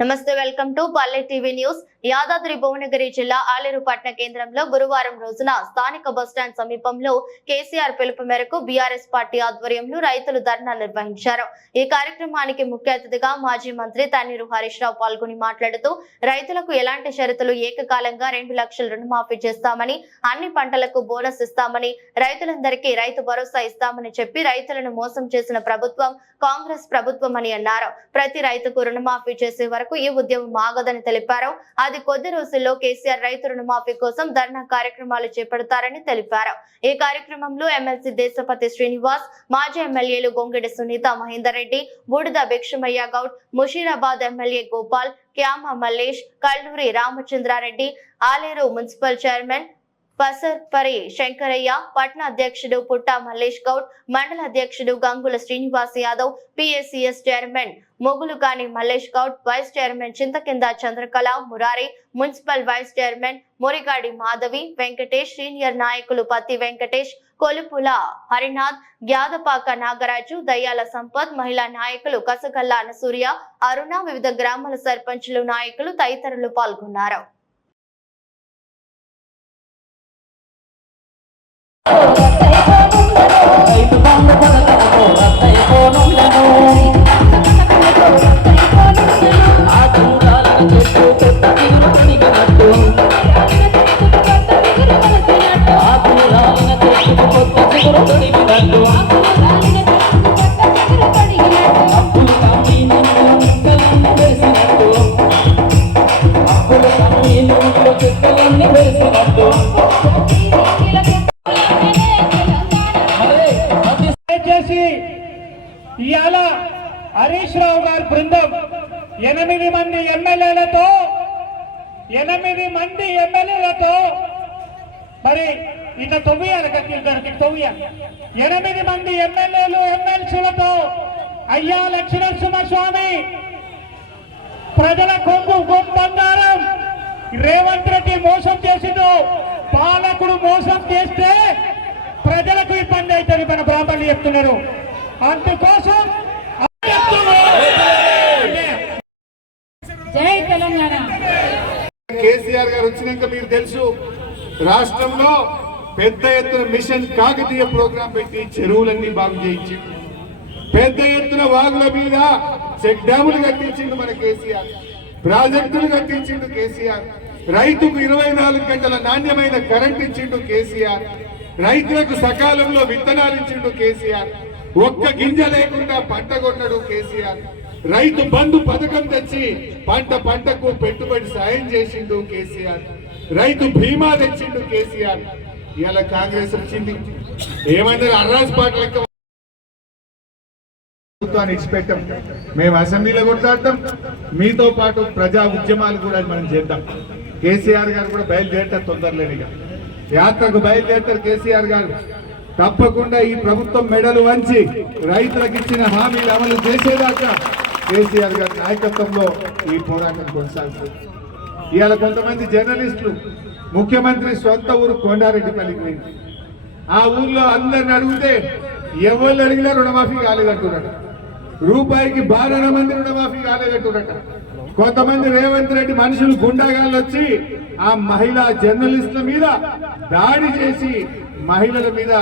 నమస్తే welcome to Palle TV news. Yadadri Bhuvanagiri జిల్లా ఆలేరు పట్టణ కేంద్రంలో గురువారం రోజున స్థానిక బస్టాండ్ సమీపంలో కేసీఆర్ పిలుపు మేరకు బీఆర్ఎస్ పార్టీ ఆధ్వర్యంలో రైతులు ధర్నా నిర్వహించారు. ఈ కార్యక్రమానికి ముఖ్య అతిథిగా మాజీ మంత్రి తన్నీరు హరీష్ రావు పాల్గొని మాట్లాడుతూ రైతులకు ఎలాంటి షరతులు ఏకకాలంగా రెండు లక్షల రుణమాఫీ చేస్తామని అన్ని పంటలకు బోనస్ ఇస్తామని రైతులందరికీ రైతు భరోసా ఇస్తామని చెప్పి రైతులను మోసం చేసిన ప్రభుత్వం కాంగ్రెస్ ప్రభుత్వం అని అన్నారు. ప్రతి రైతుకు రుణమాఫీ చేసే వరకు ఈ ఉద్యమం ఆగదని తెలిపారు. అది కొద్ది రోజుల్లో కేసీఆర్ రైతు రుణమాఫీ కోసం ధర్నా కార్యక్రమాలు చేపడతారని తెలిపారు. ఈ కార్యక్రమంలో ఎమ్మెల్సీ దేశపతి శ్రీనివాస్ మాజీ ఎమ్మెల్యేలు Gongidi Sunitha Mahender Reddy Boodida Bhikshamaiah Goud Musheerabad MLA Gopal Kyama Mallesh Kalluri Ramachandra Reddy Aleru municipal chairman Pasarpari Shankaraiah పట్న అధ్యక్షుడు పుట్ట మల్లేష్ గౌడ్ మండల అధ్యక్షుడు Gangula Srinivas Yadav PSCS chairman Mogulugani Mallesh Goud vice chairman Chinthakindi Chandrakala Murari municipal vice chairman Murigadi Madhavi Venkatesh senior నాయకులు పత్తి వెంకటేష్ కొలుపుల హరినాథ్ గ్యాదపాక నాగరాజు దయ్యాల సంపత్ మహిళా నాయకులు కసగల్లా అనసూర్య అరుణ వివిధ గ్రామాల సర్పంచులు నాయకులు తదితరులు పాల్గొన్నారు. దయచేసి ఇవాళ హరీష్ రావు గారి బృందం ఎనిమిది మంది ఎమ్మెల్యేలతో ఎనిమిది మంది ఎమ్మెల్యేలతో మరి ఇక తొవ్వియాలి గట్టి తొవ్వియాలి. ఎనిమిది మంది ఎమ్మెల్యేలు ఎమ్మెల్సీలతో అయ్యా లక్ష్మీనరసింహ స్వామి ప్రజల కొంగు గొప్పంగారం రేవంత్ రెడ్డి మోసం చేసిండు. పాలకుడు మోసం చేస్తే ప్రజలకు ఇబ్బంది అవుతుంది మన బ్రాహ్మణులు చెప్తున్నారు. అందుకోసం జై తెలంగాణ. కేసీఆర్ గారు వచ్చినాక మీకు తెలుసు రాష్ట్రంలో పెద్ద ఎత్తున మిషన్ కాకతీయ ప్రోగ్రాం పెట్టి చెరువులన్నీ బాగు చేయించి పెద్ద ఎత్తున వాగుల మీద చెక్ డ్యాములు కట్టించిండు మన కేసీఆర్. ప్రాజెక్టులు కట్టించిండు కేసీఆర్. రైతుకు ఇరవై నాలుగు గంటల నాణ్యమైన కరెంట్ ఇచ్చిండు కేసీఆర్. రైతులకు సకాలంలో విత్తనాలు ఇచ్చిండు కేసీఆర్. ఒక్క గింజ లేకుండా పంట కొన్నాడు కేసీఆర్. రైతు బంధు పథకం తెచ్చి పంట పంటకు పెట్టుబడి సాయం చేసిండు కేసీఆర్. రైతు బీమా తెచ్చిండు కేసీఆర్. ఇవాళ కాంగ్రెస్ వచ్చింది. ఏమైంది అర్రాజ్ పాట లెక్క ప్రభుత్వాన్ని ఇచ్చిపెట్టాం. మేము అసెంబ్లీలో కొట్లాడతాం. మీతో పాటు ప్రజా ఉద్యమాలు కూడా మనం చేద్దాం. కేసీఆర్ గారు కూడా బయలుదేరతారు తొందరలేనిగా యాత్రకు బయలుదేరతారు కేసీఆర్ గారు. తప్పకుండా ఈ ప్రభుత్వం మెడలు వంచి రైతులకు ఇచ్చిన హామీలు అమలు చేసేదాకా కేసీఆర్ గారి నాయకత్వంలో ఈ పోరాటం కొనసాగుతుంది. ఇవాళ కొంతమంది జర్నలిస్టులు ముఖ్యమంత్రి సొంత ఊరు కొండారెడ్డిపల్లికి పోయింది ఆ ఊర్లో అందరిని అడిగితే ఎవరు అడిగినా రుణమాఫీ కాలేదంటున్నాడు. రూపాయికి బాలన మంది రుణమాఫీ కాలేదంటున్నట కొంతమంది రేవంత్ రెడ్డి మనుషులు గుండాగాళ్ళు వచ్చి ఆ మహిళా జర్నలిస్టుల మీద దాడి చేసి మహిళల మీద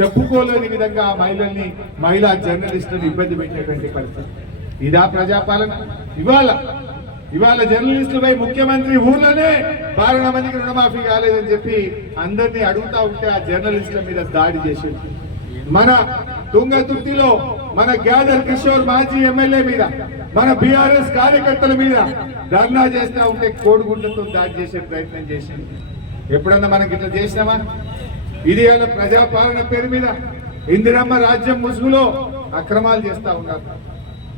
చెప్పుకోలేని విధంగా ఆ మహిళల్ని మహిళా జర్నలిస్టులను ఇబ్బంది పెట్టేటువంటి పరిస్థితి. ఇదా ప్రజాపాలన. ఇవాళ ఇవాళ జర్నలిస్టులపై ముఖ్యమంత్రి ఊర్లోనే బారణ మందికి రుణమాఫీ కాలేదని చెప్పి అందరినీ అడుగుతా ఉంటే ఆ జర్నలిస్టుల మీద దాడి చేసింది. మన తుంగతుర్తిలో మన గ్యాదర్ కిషోర్ మాజీ ఎమ్మెల్యే మీద మన బీఆర్ఎస్ కార్యకర్తల మీద ధర్నా చేస్తా ఉంటే కోడిగుడ్లతో దాడి చేసే ప్రయత్నం చేసింది ఎప్పుడన్నా మనకి ఇట్లా చేసినామా? ఇది వాళ్ళ ప్రజాపాలన పేరు మీద ఇందిరమ్మ రాజ్యం ముసుగులో అక్రమాలు చేస్తా ఉన్నారు.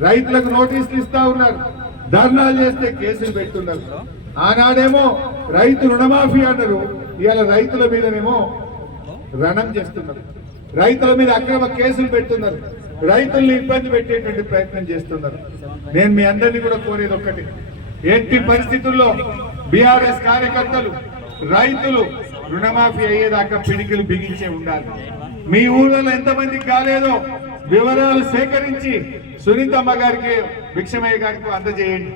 రైతులకు నోటీసులు ఇస్తా ఉన్నారు. ధర్నాలు చేస్తే కేసులు పెడుతున్నారు. ఆనాడేమో రైతు రుణమాఫీ అన్నారు ఇవాళ రైతుల మీదనేమో రణం చేస్తున్నారు. రైతుల మీద అక్రమ కేసులు పెడుతున్నారు. రైతుల్ని ఇబ్బంది పెట్టేటువంటి ప్రయత్నం చేస్తున్నారు. నేను మీ అందరినీ కూడా కోరేది ఒక్కటి. ఎట్టి పరిస్థితుల్లో బీఆర్ఎస్ కార్యకర్తలు రైతులు రుణమాఫీ అయ్యేదాకా పిడికిలు బిగించే ఉండాలి. మీ ఊళ్ళలో ఎంతమందికి కాలేదో వివరాలు సేకరించి సునీతమ్మ గారికి భిక్షమయ్య గారికి అందజేయండి.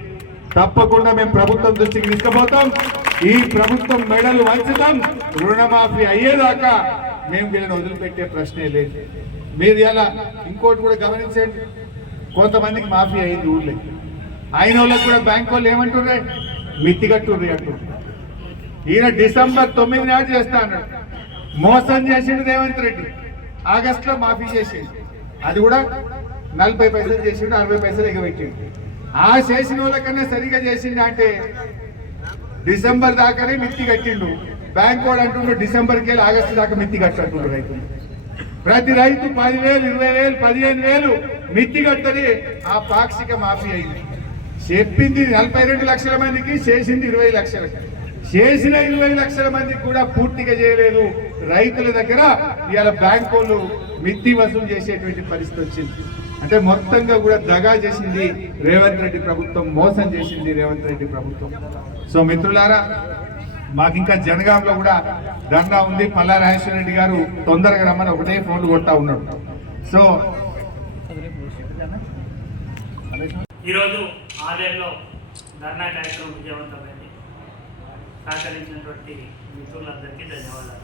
తప్పకుండా మేము ప్రభుత్వం దృష్టికి తీసుకుపోతాం. ఈ ప్రభుత్వం మెడలు వంచుతాం. రుణమాఫీ అయ్యేదాకా మేము వీళ్ళని వదిలిపెట్టే ప్రశ్నే లేదు. మీరు ఇలా ఇంకోటి కూడా గమనించండి. కొంతమందికి మాఫీ అయింది ఊళ్ళో. అయిన వాళ్ళకి కూడా బ్యాంక్ వాళ్ళు ఏమంటుర్రే? మిత్తి కట్టుర్రి అంటున్నారు ఈయన డిసెంబర్ తొమ్మిది నాడు చేస్తా అన్నాడు. మోసం చేసిండు రేవంత్ రెడ్డి. ఆగస్ట్లో మాఫీ చేసిండు. అది కూడా నలభై పైసలు చేసిండు అరవై పైసలు ఎగబెట్టిండు. ఆ చేసిన వాళ్ళకన్నా సరిగా చేసిండు అంటే డిసెంబర్ దాకానే మిత్తి కట్టిండు. బ్యాంక్ వాడు అంటుండ్రు డిసెంబర్కి వెళ్ళి ఆగస్టు దాకా మిత్తి కట్టాడు రైతులు. ప్రతి రైతు పదివేలు ఇరవై వేలు పదిహేను వేలు మిత్తి కట్టని ఆ పాక్షిక మాఫీ అయింది. చెప్పింది నలభై రెండు లక్షల మందికి చేసింది ఇరవై లక్షలకి. చేసిన ఇరవై లక్షల మందికి కూడా పూర్తిగా చేయలేదు. రైతుల దగ్గర ఇవాళ బ్యాంక్ వాళ్ళు మిత్తి వసూలు చేసేటువంటి పరిస్థితి వచ్చింది. అంటే మొత్తంగా కూడా దగా చేసింది రేవంత్ రెడ్డి ప్రభుత్వం మోసం చేసింది రేవంత్ రెడ్డి ప్రభుత్వం. సో మిత్రులారా మాకు ఇంకా జనగాంలో కూడా ధర్నా ఉంది. పల్లా రాజేశ్వర రెడ్డి గారు తొందరగా రమ్మని ఒకటే ఫోన్లు కొట్టా ఉన్నాడు. సో ఈరోజు ఆలయంలో ధర్నా కార్యక్రమం విజయవంతమైంది. సహకరించినటువంటి మిత్రులందరికీ ధన్యవాదాలు.